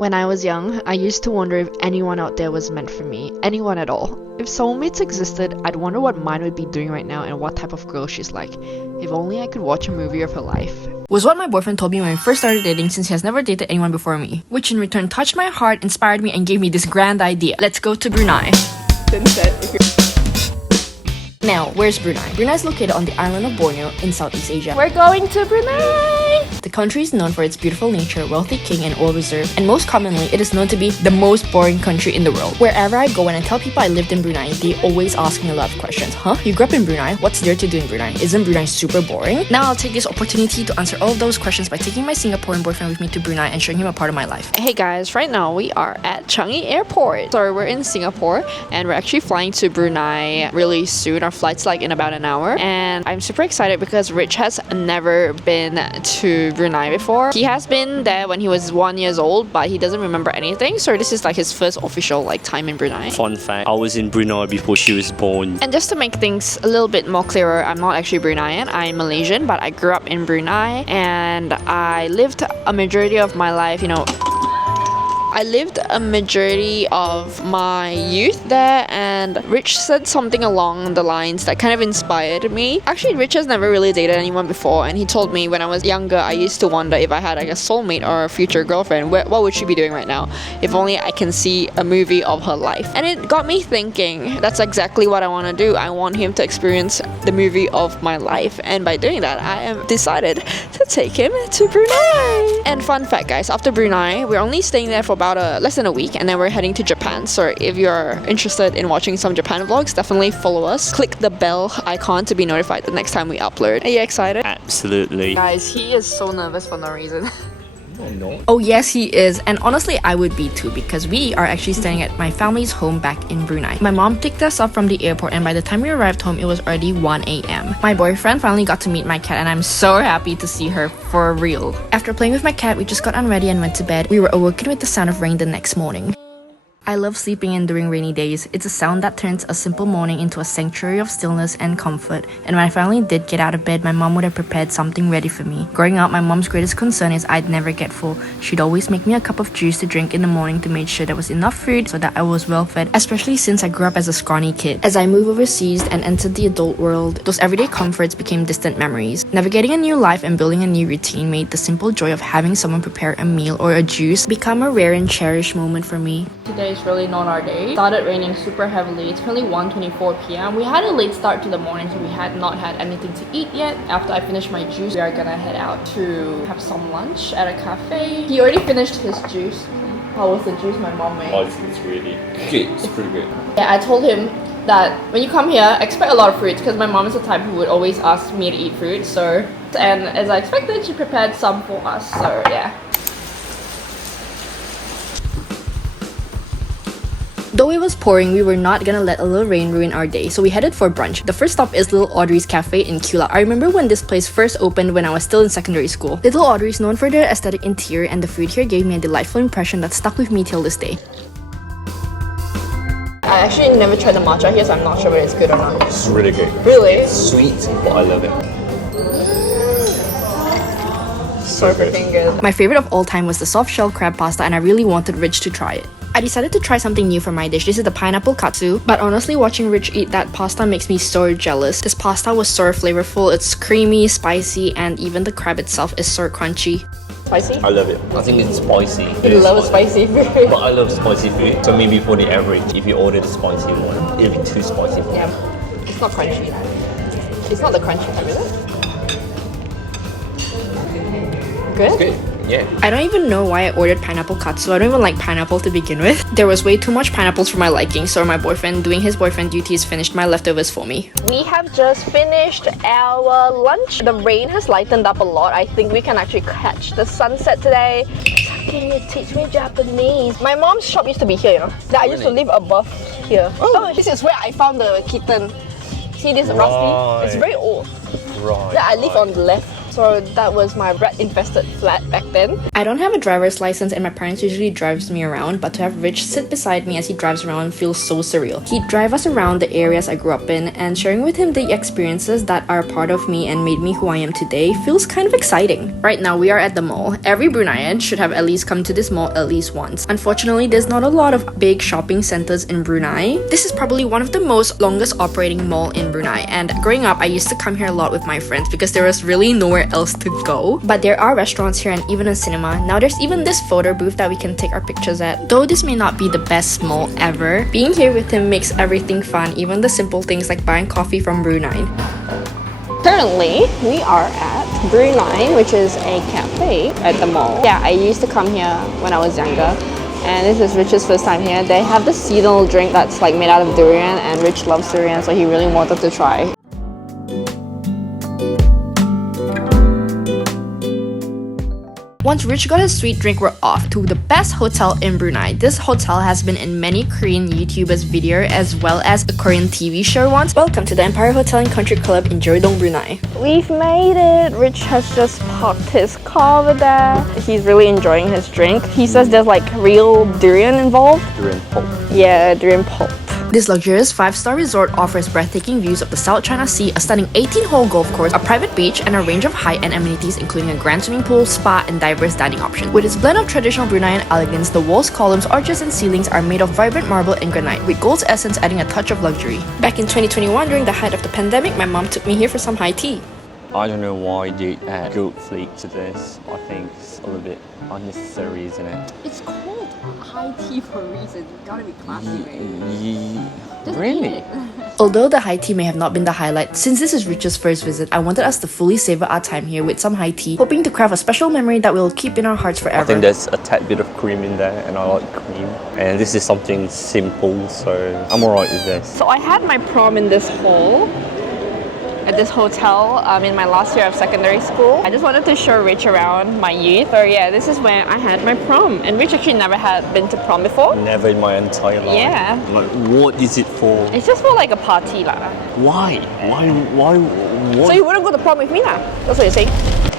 When I was young, I used to wonder if anyone out there was meant for me. Anyone at all. If soulmates existed, I'd wonder what mine would be doing right now and what type of girl she's like. If only I could watch a movie of her life. Was what my boyfriend told me when we first started dating, since he has never dated anyone before me. Which in return touched my heart, inspired me, and gave me this grand idea. Let's go to Brunei. Now, where's Brunei? Brunei is located on the island of Borneo in Southeast Asia. We're going to Brunei! The country is known for its beautiful nature, wealthy king and oil reserve, and most commonly, it is known to be the most boring country in the world. Wherever I go and I tell people I lived in Brunei, they always ask me a lot of questions. Huh? You grew up in Brunei? What's there to do in Brunei? Isn't Brunei super boring? Now I'll take this opportunity to answer all of those questions by taking my Singaporean boyfriend with me to Brunei and showing him a part of my life. Hey guys, right now we are at Changi Airport. So we're in Singapore and we're actually flying to Brunei really soon. Our flight's like in about an hour. And I'm super excited because Rich has never been to Brunei before. He has been there when he was 1 year old, but he doesn't remember anything. So this is like his first official time in Brunei. Fun fact, I was in Brunei before she was born. And just to make things a little bit more clearer, I'm not actually Bruneian, I'm Malaysian, but I grew up in Brunei and I lived a majority of my life, I lived a majority of my youth there, and Rich said something along the lines that kind of inspired me. Actually, Rich has never really dated anyone before, and he told me when I was younger, I used to wonder if I had like a soulmate or a future girlfriend, what would she be doing right now? If only I can see a movie of her life. And it got me thinking, that's exactly what I want to do. I want him to experience the movie of my life, and by doing that, I have decided to take him to Brunei. And fun fact guys, after Brunei, we're only staying there for about less than a week, and then we're heading to Japan. So if you're interested in watching some Japan vlogs, definitely follow us. Click the bell icon to be notified the next time we upload. Are you excited? Absolutely. Guys, he is so nervous for no reason. Oh yes, he is, and honestly I would be too, because we are actually staying at my family's home back in Brunei. My mom picked us up from the airport, and by the time we arrived home it was already 1 a.m. My boyfriend finally got to meet my cat, and I'm so happy to see her for real. After playing with my cat, we just got unready and went to bed. We were awoken with the sound of rain the next morning. I love sleeping in during rainy days. It's a sound that turns a simple morning into a sanctuary of stillness and comfort. And when I finally did get out of bed, my mom would have prepared something ready for me. Growing up, my mom's greatest concern is I'd never get full. She'd always make me a cup of juice to drink in the morning to make sure there was enough food so that I was well fed, especially since I grew up as a scrawny kid. As I moved overseas and entered the adult world, those everyday comforts became distant memories. Navigating a new life and building a new routine made the simple joy of having someone prepare a meal or a juice become a rare and cherished moment for me. Today is really not our day. It started raining super heavily. It's currently 1:24 p.m. We had a late start to the morning, so we had not had anything to eat yet. After I finish my juice, we are gonna head out to have some lunch at a cafe. He already finished his juice. How was the juice my mom made? Oh, it's really good. It's pretty good. Yeah, I told him that when you come here, expect a lot of fruits, because my mom is the type who would always ask me to eat fruit. So, and as I expected, she prepared some for us. So yeah. Though it was pouring, we were not gonna let a little rain ruin our day, so we headed for brunch. The first stop is Little Audrey's Cafe in Kula. I remember when this place first opened when I was still in secondary school. Little Audrey is known for their aesthetic interior, and the food here gave me a delightful impression that stuck with me till this day. I actually never tried the matcha here, so I'm not sure whether it's good or not. It's really good. Really? It's sweet, but I love it. So freaking good. My favorite of all time was the soft shell crab pasta, and I really wanted Rich to try it. I decided to try something new for my dish. This is the pineapple katsu, but honestly watching Rich eat that pasta makes me so jealous. This pasta was so flavorful, it's creamy, spicy, and even the crab itself is so crunchy. Spicy? I love it. I think it's spicy. You love spicy food. But I love spicy food. So maybe for the average, if you order the spicy one, it'll be too spicy for me. Yeah, it's not crunchy. It's not the crunchy type, is it? Good? It's good. Yeah. I don't even know why I ordered pineapple katsu. I don't even like pineapple to begin with. There was way too much pineapples for my liking, so my boyfriend, doing his boyfriend duties, finished my leftovers for me. We have just finished our lunch. The rain has lightened up a lot. I think we can actually catch the sunset today. Can you teach me Japanese? My mom's shop used to be here, you know. I used to live above here. Oh, this is where I found the kitten. See this rusty? It's very old. Right. Yeah, I live on the left. So that was my rat-infested flat back then. I don't have a driver's license and my parents usually drives me around, but to have Rich sit beside me as he drives around feels so surreal. He'd drive us around the areas I grew up in, and sharing with him the experiences that are part of me and made me who I am today feels kind of exciting. Right now we are at the mall. Every Bruneian should have at least come to this mall at least once. Unfortunately, there's not a lot of big shopping centers in Brunei. This is probably one of the most longest operating mall in Brunei, and growing up I used to come here a lot with my friends because there was really nowhere else to go. But there are restaurants here and even a cinema. Now there's even this photo booth that we can take our pictures at. Though this may not be the best mall ever, being here with him makes everything fun, even the simple things like buying coffee from Brunei. Currently, we are at Brunei, which is a cafe at the mall. Yeah, I used to come here when I was younger, and this is Rich's first time here. They have this seasonal drink that's like made out of durian, and Rich loves durian, so he really wanted to try. Once Rich got his sweet drink, we're off to the best hotel in Brunei. This hotel has been in many Korean YouTubers' video as well as a Korean TV show once. Welcome to the Empire Hotel and Country Club in Jeodong, Brunei. We've made it! Rich has just parked his car over there. He's really enjoying his drink. He says there's like real durian involved. Durian pulp. Yeah, durian pulp. This luxurious 5-star resort offers breathtaking views of the South China Sea, a stunning 18-hole golf course, a private beach, and a range of high-end amenities including a grand swimming pool, spa, and diverse dining options. With its blend of traditional Bruneian elegance, the walls, columns, arches, and ceilings are made of vibrant marble and granite, with gold's essence adding a touch of luxury. Back in 2021, during the height of the pandemic, my mom took me here for some high tea. I don't know why they add goat flake to this. I think it's a little bit unnecessary, isn't it? It's called high tea for a reason. You gotta be classy, right? Really? Although the high tea may have not been the highlight, since this is Rich's first visit, I wanted us to fully savor our time here with some high tea, hoping to craft a special memory that we'll keep in our hearts forever. I think there's a tad bit of cream in there, and I like cream. And this is something simple, so I'm alright with this. So I had my prom in this hall. At this hotel in my last year of secondary school. I just wanted to show Rich around my youth. So yeah, this is where I had my prom. And Rich actually never had been to prom before. Never in my entire life. Yeah. Like, what is it for? It's just for like a party lah. Why? What? So you wouldn't go to prom with me lah? That's what you're saying?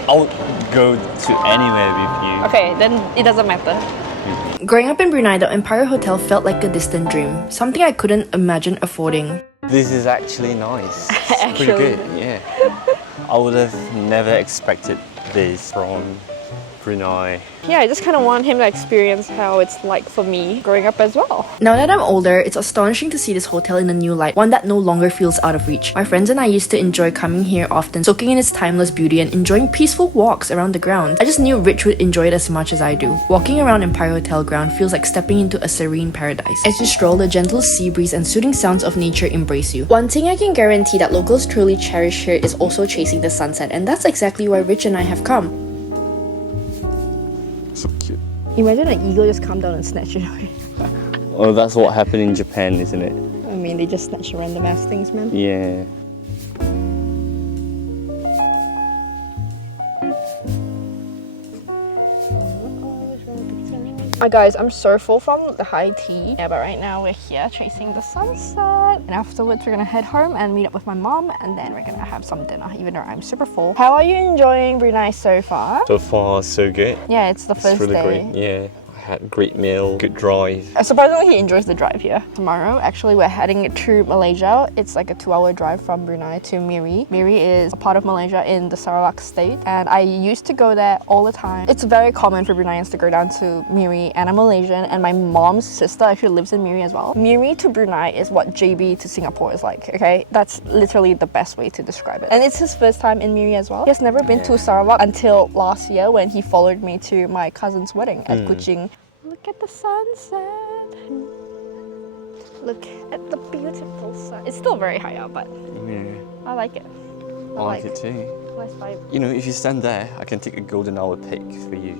I would go to anywhere with you. Okay, then it doesn't matter. Growing up in Brunei, the Empire Hotel felt like a distant dream, something I couldn't imagine affording. This is actually nice. It's Actually. pretty good, yeah. I would have never expected this from Brunei. Yeah, I just kind of want him to experience how it's like for me growing up as well. Now that I'm older, it's astonishing to see this hotel in a new light, one that no longer feels out of reach. My friends and I used to enjoy coming here often, soaking in its timeless beauty and enjoying peaceful walks around the grounds. I just knew Rich would enjoy it as much as I do. Walking around Empire Hotel ground feels like stepping into a serene paradise. As you stroll, the gentle sea breeze and soothing sounds of nature embrace you. One thing I can guarantee that locals truly cherish here is also chasing the sunset, and that's exactly why Rich and I have come. So cute. Imagine an eagle just come down and snatch it away. Oh, that's what happened in Japan, isn't it? I mean, they just snatch random ass things, man. Yeah. Hi guys, I'm so full from the high tea. Yeah, but right now we're here chasing the sunset. And afterwards we're gonna head home and meet up with my mom, and then we're gonna have some dinner, even though I'm super full. How are you enjoying Brunei so far? So far, so good. Yeah, it's the first It's really day. great, yeah. I had a great meal, good drive. Surprisingly, he enjoys the drive here. Tomorrow, actually, we're heading to Malaysia. It's like a 2-hour drive from Brunei to Miri. Miri is a part of Malaysia in the Sarawak state, and I used to go there all the time. It's very common for Bruneians to go down to Miri, and I'm Malaysian, and my mom's sister actually lives in Miri as well. Miri to Brunei is what JB to Singapore is like, okay? That's literally the best way to describe it. And it's his first time in Miri as well. He has never been to Sarawak until last year when he followed me to my cousin's wedding at Kuching. Look at the sunset. Look at the beautiful sun. It's still very high up, but Yeah. I like it. I like it too. Nice vibe. You know, if you stand there, I can take a golden hour pic for you.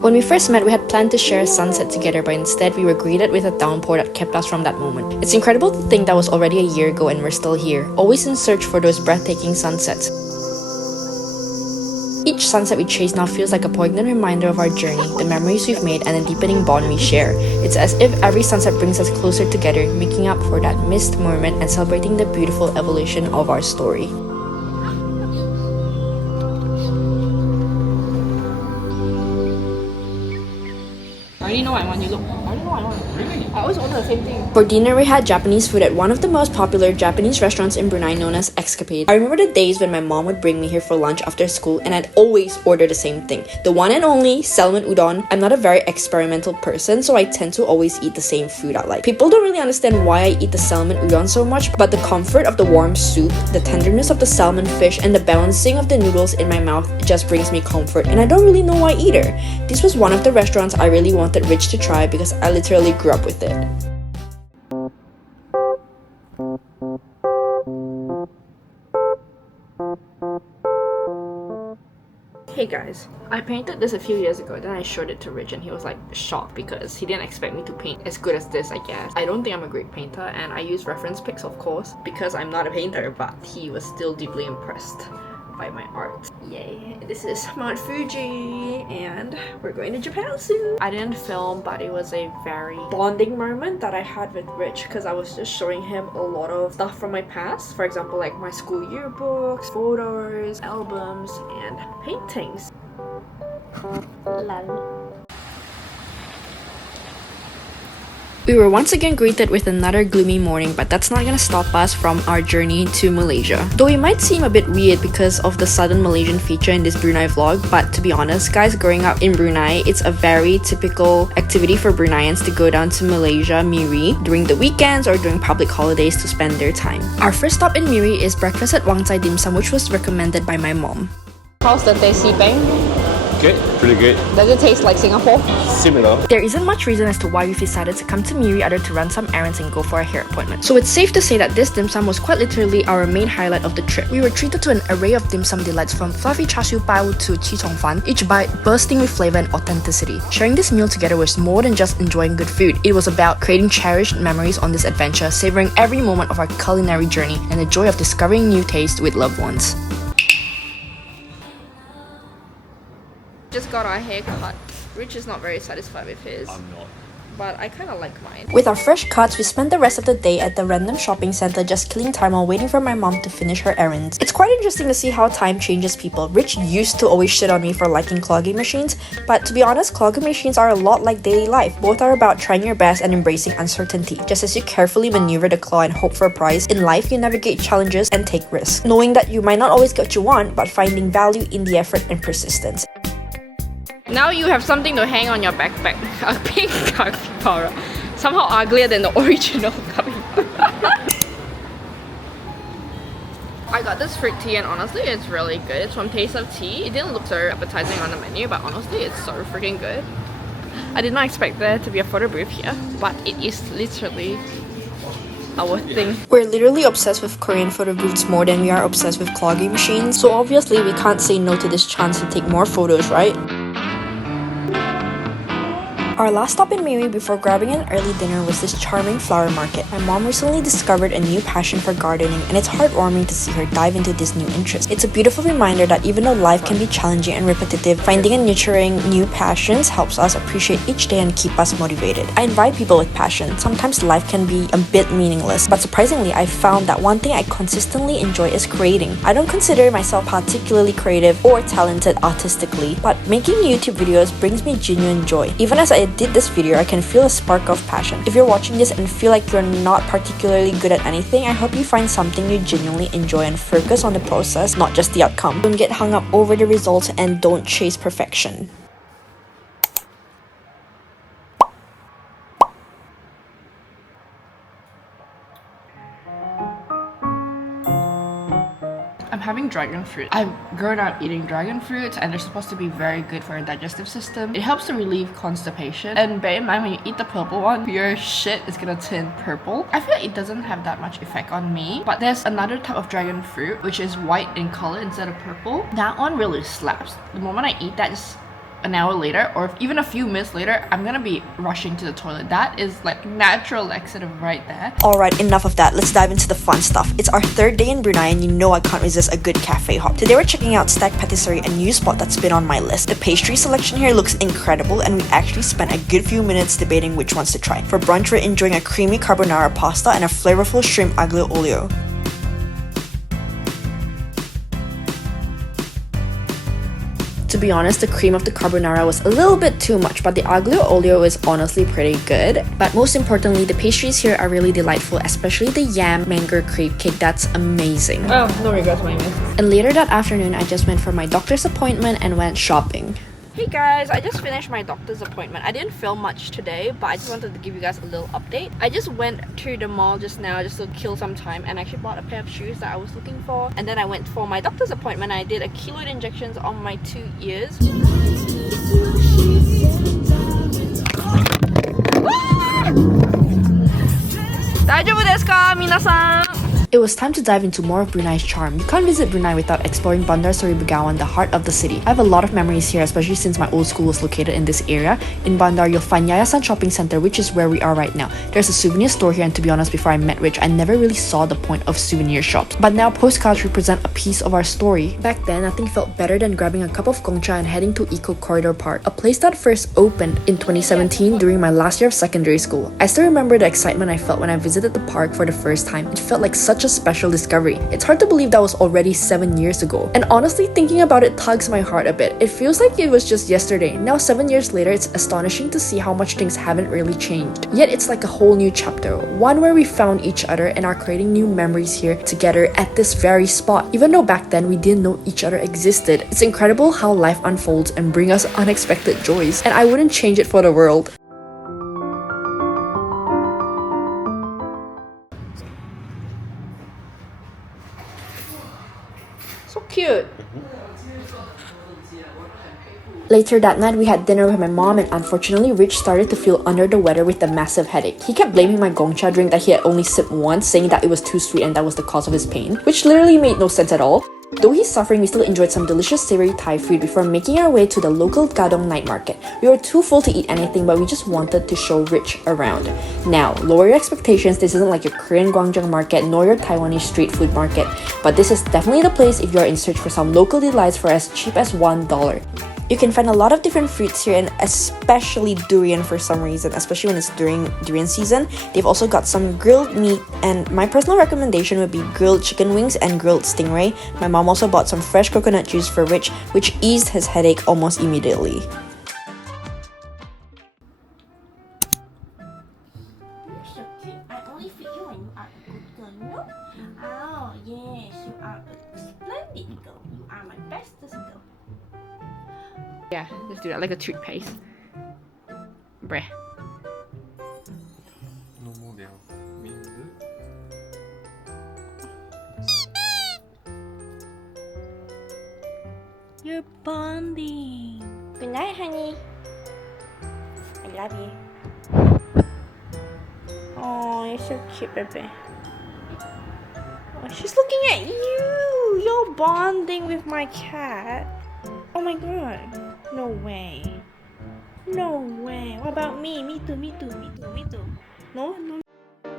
When we first met, we had planned to share a sunset together, but instead we were greeted with a downpour that kept us from that moment. It's incredible to think that was already a year ago and we're still here, always in search for those breathtaking sunsets. Each sunset we chase now feels like a poignant reminder of our journey, the memories we've made, and the deepening bond we share. It's as if every sunset brings us closer together, making up for that missed moment and celebrating the beautiful evolution of our story. already know what I want. You look. I already know what I want. Really? I always order the same thing. For dinner, we had Japanese food at one of the most popular Japanese restaurants in Brunei known as Escapade. I remember the days when my mom would bring me here for lunch after school and I'd always order the same thing. The one and only salmon udon. I'm not a very experimental person, so I tend to always eat the same food I like. People don't really understand why I eat the salmon udon so much, but the comfort of the warm soup, the tenderness of the salmon fish, and the balancing of the noodles in my mouth just brings me comfort, and I don't really know why either. This was one of the restaurants I really wanted Rich to try because I literally grew up with it. Hey guys, I painted this a few years ago, then I showed it to Rich and he was like shocked because he didn't expect me to paint as good as this, I guess. I don't think I'm a great painter and I use reference pics of course because I'm not a painter, but he was still deeply impressed by my art. Yay. This is Mount Fuji and we're going to Japan soon. I didn't film, but it was a very bonding moment that I had with Rich because I was just showing him a lot of stuff from my past. For example, like my school yearbooks, photos, albums, and paintings. Lol. We were once again greeted with another gloomy morning, but that's not gonna stop us from our journey to Malaysia. Though it might seem a bit weird because of the sudden Malaysian feature in this Brunei vlog, but to be honest guys, growing up in Brunei, it's a very typical activity for Bruneians to go down to Malaysia, Miri, during the weekends or during public holidays to spend their time. Our first stop in Miri is breakfast at Wang Cai Dim Sum, which was recommended by my mom. How's the Teh Bang? Good, pretty good. Does it taste like Singapore? Similar. There isn't much reason as to why we've decided to come to Miri other to run some errands and go for a hair appointment. So it's safe to say that this dim sum was quite literally our main highlight of the trip. We were treated to an array of dim sum delights from fluffy char siu pao to chi chong fan, each bite bursting with flavor and authenticity. Sharing this meal together was more than just enjoying good food. It was about creating cherished memories on this adventure, savoring every moment of our culinary journey and the joy of discovering new tastes with loved ones. Just got our hair cut. Rich is not very satisfied with his. I'm not. But I kind of like mine. With our fresh cuts, we spent the rest of the day at the random shopping center just killing time while waiting for my mom to finish her errands. It's quite interesting to see how time changes people. Rich used to always shit on me for liking clogging machines, but to be honest, clogging machines are a lot like daily life. Both are about trying your best and embracing uncertainty. Just as you carefully maneuver the claw and hope for a prize, in life you navigate challenges and take risks, knowing that you might not always get what you want, but finding value in the effort and persistence. Now you have something to hang on your backpack. A pink capybara. Somehow uglier than the original capybara. I got this fruit tea and honestly it's really good. It's from Taste of Tea. It didn't look so appetizing on the menu, but honestly it's so freaking good. I did not expect there to be a photo booth here, but it is literally our thing. We're literally obsessed with Korean photo booths more than we are obsessed with clogging machines, so obviously we can't say no to this chance to take more photos, right? Our last stop in Miri before grabbing an early dinner was this charming flower market. My mom recently discovered a new passion for gardening and it's heartwarming to see her dive into this new interest. It's a beautiful reminder that even though life can be challenging and repetitive, finding and nurturing new passions helps us appreciate each day and keep us motivated. I invite people with passion. Sometimes life can be a bit meaningless, but surprisingly, I found that one thing I consistently enjoy is creating. I don't consider myself particularly creative or talented artistically, but making YouTube videos brings me genuine joy. Even as I did this video, I can feel a spark of passion. If you're watching this and feel like you're not particularly good at anything, I hope you find something you genuinely enjoy and focus on the process, not just the outcome. Don't get hung up over the results and don't chase perfection. I'm having dragon fruit. I've grown up eating dragon fruits and they're supposed to be very good for your digestive system. It helps to relieve constipation. And bear in mind when you eat the purple one, your shit is gonna turn purple. I feel like it doesn't have that much effect on me. But there's another type of dragon fruit which is white in color instead of purple. That one really slaps. The moment I eat that, just an hour later or even a few minutes later, I'm gonna be rushing to the toilet. That is like natural laxative right there. Alright, enough of that. Let's dive into the fun stuff. It's our third day in Brunei and you know I can't resist a good cafe hop. Today we're checking out Stack Patisserie, a new spot that's been on my list. The pastry selection here looks incredible and we actually spent a good few minutes debating which ones to try. For brunch, we're enjoying a creamy carbonara pasta and a flavorful shrimp aglio olio. To be honest, the cream of the carbonara was a little bit too much, but the aglio olio is honestly pretty good. But most importantly, the pastries here are really delightful, especially the yam mango crepe cake. That's amazing. Oh, no regrets, my miss. And later that afternoon, I just went for my doctor's appointment and went shopping. Hey guys, I just finished my doctor's appointment. I didn't film much today, but I just wanted to give you guys a little update. I just went to the mall just now just to kill some time and actually bought a pair of shoes that I was looking for. And then I went for my doctor's appointment. I did a keloid injections on my 2 ears. Daijoubu desu ka, minasan? It was time to dive into more of Brunei's charm. You can't visit Brunei without exploring Bandar Seri Begawan, the heart of the city. I have a lot of memories here, especially since my old school was located in this area. In Bandar, you'll find Yayasan Shopping Center, which is where we are right now. There's a souvenir store here, and to be honest, before I met Rich, I never really saw the point of souvenir shops. But now postcards represent a piece of our story. Back then, nothing felt better than grabbing a cup of Gongcha and heading to Eco Corridor Park, a place that first opened in 2017 during my last year of secondary school. I still remember the excitement I felt when I visited the park for the first time. It felt like such a special discovery. It's hard to believe that was already 7 years ago. And honestly, thinking about it tugs my heart a bit. It feels like it was just yesterday. Now 7 years later, it's astonishing to see how much things haven't really changed. Yet it's like a whole new chapter, one where we found each other and are creating new memories here together at this very spot. Even though back then we didn't know each other existed, it's incredible how life unfolds and brings us unexpected joys. And I wouldn't change it for the world. So cute. Later that night, we had dinner with my mom, and unfortunately, Rich started to feel under the weather with a massive headache. He kept blaming my Gongcha drink that he had only sipped once, saying that it was too sweet and that was the cause of his pain, which literally made no sense at all. Though he's suffering, we still enjoyed some delicious savory Thai food before making our way to the local Gadong night market. We were too full to eat anything, but we just wanted to show Rich around. Now, lower your expectations. This isn't like your Korean Gwangjang market nor your Taiwanese street food market, but this is definitely the place if you're in search for some local delights for as cheap as $1. You can find a lot of different fruits here, and especially durian for some reason, especially when it's during durian season. They've also got some grilled meat, and my personal recommendation would be grilled chicken wings and grilled stingray. My mom also bought some fresh coconut juice for Rich, which eased his headache almost immediately. You're so cute. I only feed you when you are a good girl, you know? Oh, yes, you are a splendid girl. You are my bestest girl. Yeah, let's do that like a toothpaste. Bruh. You're bonding. Good night, honey. I love you. Oh, you're so cute, baby. Oh, she's looking at you. You're bonding with my cat. Oh my god. No way. No way. What about me? Me too, me too, me too, me too. No, no.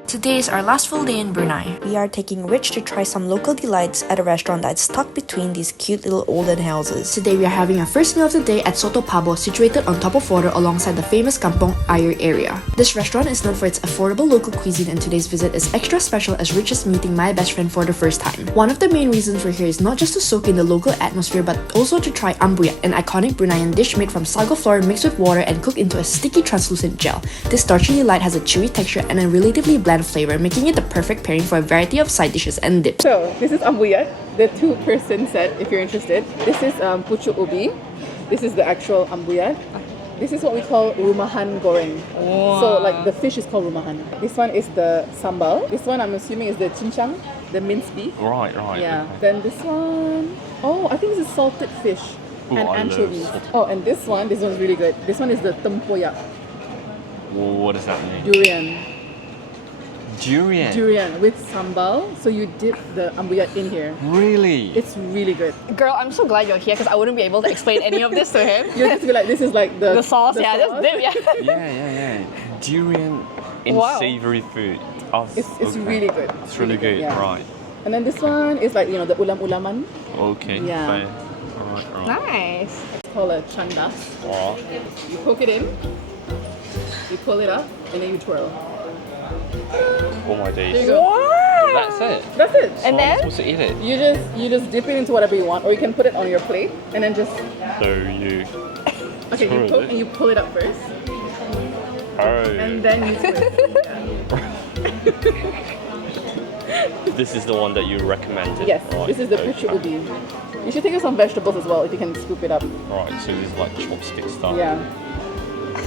Today is our last full day in Brunei. We are taking Rich to try some local delights at a restaurant that's tucked between these cute little olden houses. Today we are having our first meal of the day at Soo Pabo, situated on top of water alongside the famous Kampong A area. This restaurant is known for its affordable local cuisine, and today's visit is extra special as Rich is meeting my best friend for the first time. One of the main reasons we're here is not just to soak in the local atmosphere, but also to try ambuyat, an iconic Bruneian dish made from sago flour mixed with water and cooked into a sticky translucent gel. This starchy delight has a chewy texture and a relatively bland flavor, making it the perfect pairing for a variety of side dishes and dips. So this is ambuyat, the 2-person set if you're interested. This is pucuk ubi. This is the actual ambuyat. This is what we call rumahan goreng. So like the fish is called rumahan. This one is the sambal. This one I'm assuming is the cincang, the minced beef. Right. Yeah. Okay. Then this one, oh, I think this is salted fish and I love anchovies. salted. Oh, and this one's really good. This one is the tempoyak, Well, what does that mean? durian. Durian with sambal. So you dip the ambuyat in here. Really? It's really good. Girl, I'm so glad you're here because I wouldn't be able to explain any of this to him. You're just be like, this is like the sauce, the yeah, sauce. just dip, yeah. Yeah. Durian in Wow. savory food. Oh, It's okay. really good. It's really good. yeah. Right. And then this one is like, the ulam-ulaman. Okay. Yeah. Fine. Alright. Nice. It's called a chandas. Alright. You poke it in, you pull it up, and then you twirl. Oh my There you days. go. Wow! That's it. That's it. So I'm supposed to eat it. You just dip it into whatever you want, or you can put it on your plate and then just So you. okay. You poke and you pull it up first, Oh. and then you twist. This is the one that you recommended. Yes, right? this is the Okay. puchu ubi. You should think of some vegetables as well if you can scoop it up. Right, so this is like chopstick stuff. Yeah.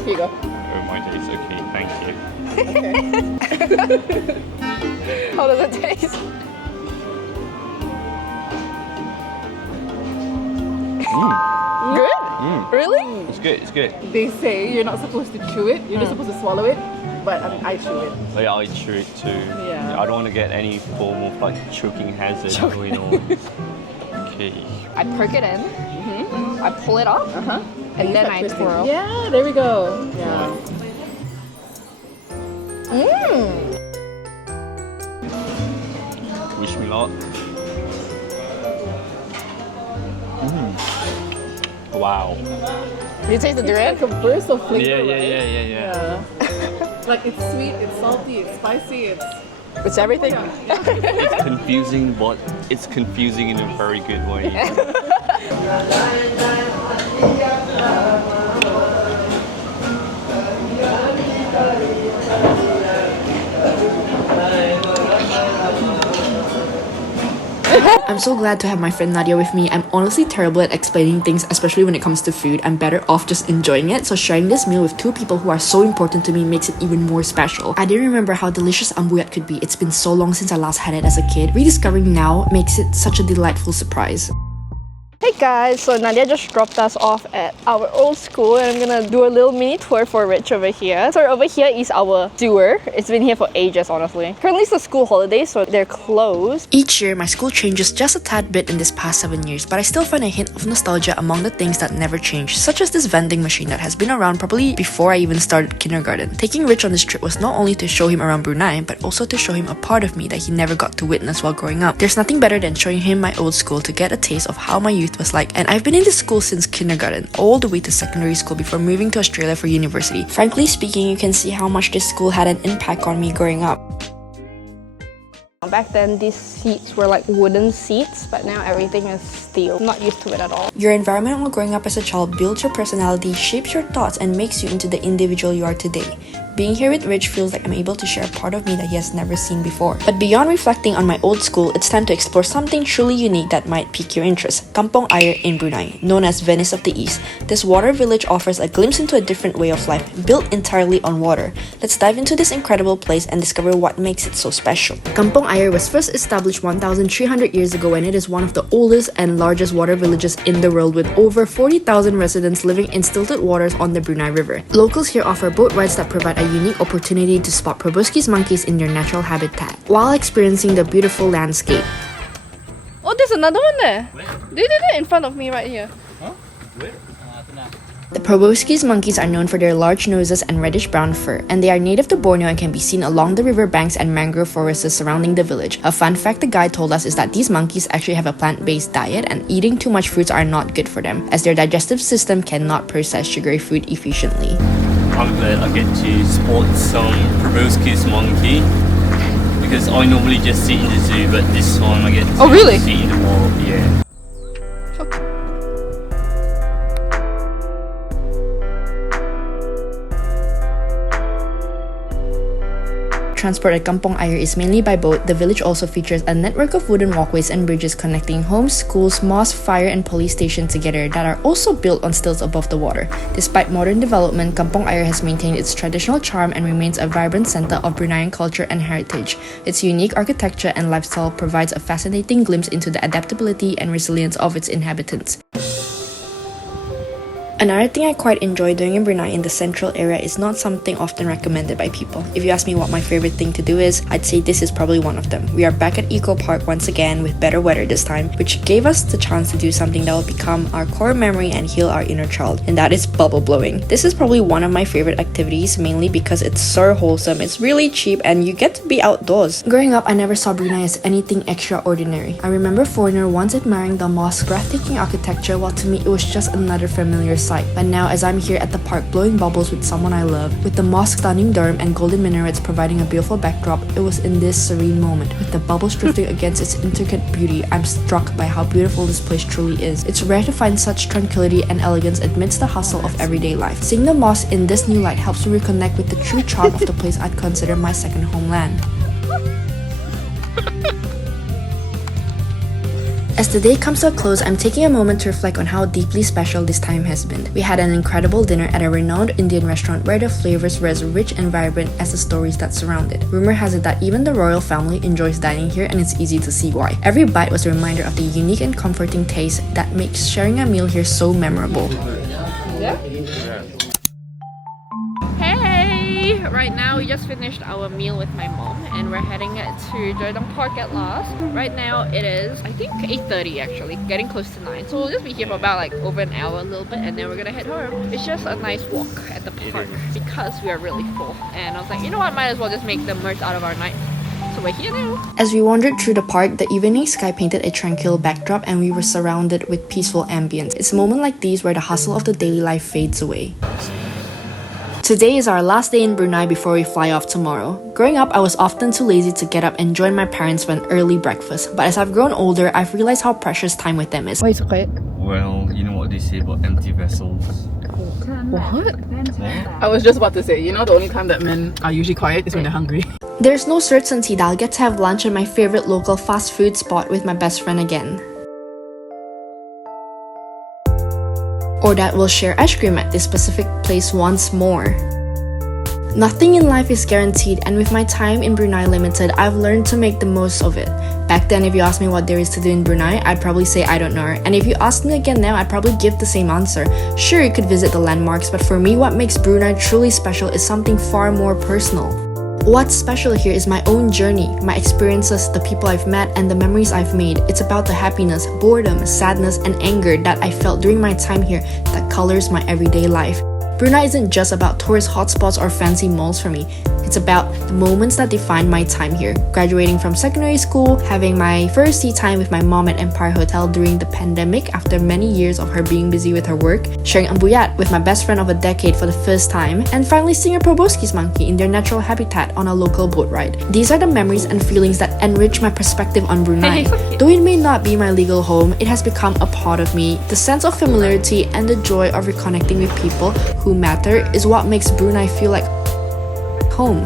Here you go. Oh my days, okay, thank you. Okay. How does it taste? Good? Really? It's good, it's good. They say you're not supposed to chew it. You're just supposed to swallow it. But I mean, I chew it. Oh, yeah, I chew it too. Yeah. I don't want to get any form of like choking hazard going on. Okay. I perk it in. I pull it up. And then I twirl. Yeah, there we go. Yeah. Wish me luck. Wow. You taste the durian? It's like a burst of flavor. Yeah. Yeah. Like it's sweet, it's salty, it's spicy, It's everything. It's confusing, but it's confusing in a very good way. I'm so glad to have my friend Nadia with me. I'm honestly terrible at explaining things, especially when it comes to food. I'm better off just enjoying it, so sharing this meal with two people who are so important to me makes it even more special. I didn't remember how delicious ambuyat could be. It's been so long since I last had it as a kid. Rediscovering now makes it such a delightful surprise. Hey guys, so Nadia just dropped us off at our old school and I'm gonna do a little mini tour for Rich over here. So over here is our sewer. It's been here for ages, honestly. Currently it's the school holidays, so they're closed. Each year, my school changes just a tad bit in this past 7 years, but I still find a hint of nostalgia among the things that never change, such as this vending machine that has been around probably before I even started kindergarten. Taking Rich on this trip was not only to show him around Brunei, but also to show him a part of me that he never got to witness while growing up. There's nothing better than showing him my old school to get a taste of how my youth was like, and I've been in this school since kindergarten, all the way to secondary school before moving to Australia for university. Frankly speaking, you can see how much this school had an impact on me growing up. Back then, these seats were like wooden seats, but now everything is steel. I'm not used to it at all. Your environment while growing up as a child builds your personality, shapes your thoughts, and makes you into the individual you are today. Being here with Rich feels like I'm able to share a part of me that he has never seen before. But beyond reflecting on my old school, it's time to explore something truly unique that might pique your interest. Kampong A in Brunei, known as Venice of the East. This water village offers a glimpse into a different way of life, built entirely on water. Let's dive into this incredible place and discover what makes it so special. Kampong A was first established 1,300 years ago, and it is one of the oldest and largest water villages in the world, with over 40,000 residents living in stilted waters on the Brunei River. Locals here offer boat rides that provide a unique opportunity to spot proboscis monkeys in their natural habitat, while experiencing the beautiful landscape. Oh, there's another one there. They did it in front of me right here. The proboscis monkeys are known for their large noses and reddish-brown fur, and they are native to Borneo and can be seen along the river banks and mangrove forests surrounding the village. A fun fact the guide told us is that these monkeys actually have a plant-based diet, and eating too much fruits are not good for them, as their digestive system cannot process sugary food efficiently. I'm glad I get to spot some proboscis monkey, because I normally just see in the zoo, but this time I get to really? see in the wild, yeah. Transport at Kampong A is mainly by boat. The village also features a network of wooden walkways and bridges connecting homes, schools, mosques, fire and police stations together that are also built on stilts above the water. Despite modern development, Kampong A has maintained its traditional charm and remains a vibrant center of Bruneian culture and heritage. Its unique architecture and lifestyle provides a fascinating glimpse into the adaptability and resilience of its inhabitants. Another thing I quite enjoy doing in Brunei in the central area is not something often recommended by people. If you ask me what my favorite thing to do is, I'd say this is probably one of them. We are back at Eco Park once again with better weather this time, which gave us the chance to do something that will become our core memory and heal our inner child, and that is bubble blowing. This is probably one of my favorite activities, mainly because it's so wholesome, it's really cheap, and you get to be outdoors. Growing up, I never saw Brunei as anything extraordinary. I remember Foreigner once admiring the mosque's breathtaking architecture, while to me it was just another familiar sight. sight. But now as I'm here at the park blowing bubbles with someone I love, with the mosque's stunning dome and golden minarets providing a beautiful backdrop, it was in this serene moment, with the bubbles drifting against its intricate beauty, I'm struck by how beautiful this place truly is. It's rare to find such tranquility and elegance amidst the hustle of everyday life. Seeing the mosque in this new light helps me reconnect with the true charm of the place I'd consider my second homeland. As the day comes to a close, I'm taking a moment to reflect on how deeply special this time has been. We had an incredible dinner at a renowned Indian restaurant where the flavors were as rich and vibrant as the stories that surround it. Rumor has it that even the royal family enjoys dining here, and it's easy to see why. Every bite was a reminder of the unique and comforting taste that makes sharing a meal here so memorable. Hey! Right now we just finished our meal with my mom and we're heading to Jodong Park at last. Right now it is, I think 8:30 actually, getting close to 9. So we'll just be here for about like over an hour a little bit and then we're gonna head home. It's just a nice walk at the park because we are really full. And I was like, you know what, might as well just make the most out of our night. So we're here now. As we wandered through the park, the evening sky painted a tranquil backdrop and we were surrounded with peaceful ambience. It's a moment like these where the hustle of the daily life fades away. Today is our last day in Brunei before we fly off tomorrow. Growing up, I was often too lazy to get up and join my parents for an early breakfast. But as I've grown older, I've realized how precious time with them is. Why is it quiet? Well, you know what they say about empty vessels. What? I was just about to say, you know, the only time that men are usually quiet is when they're hungry. There's no certainty that I'll get to have lunch at my favorite local fast food spot with my best friend again, or that we'll share ice cream at this specific place once more. Nothing in life is guaranteed, and with my time in Brunei limited, I've learned to make the most of it. Back then, if you asked me what there is to do in Brunei, I'd probably say I don't know. And if you asked me again now, I'd probably give the same answer. Sure, you could visit the landmarks, but for me, what makes Brunei truly special is something far more personal. What's special here is my own journey, my experiences, the people I've met, and the memories I've made. It's about the happiness, boredom, sadness, and anger that I felt during my time here that colors my everyday life. Brunei isn't just about tourist hotspots or fancy malls for me. It's about the moments that define my time here. Graduating from secondary school, having my first tea time with my mom at Empire Hotel during the pandemic after many years of her being busy with her work, sharing ambuyat with my best friend of a decade for the first time, and finally seeing a proboscis monkey in their natural habitat on a local boat ride. These are the memories and feelings that enrich my perspective on Brunei. Though it may not be my legal home, it has become a part of me. The sense of familiarity and the joy of reconnecting with people who matter is what makes Brunei feel like home.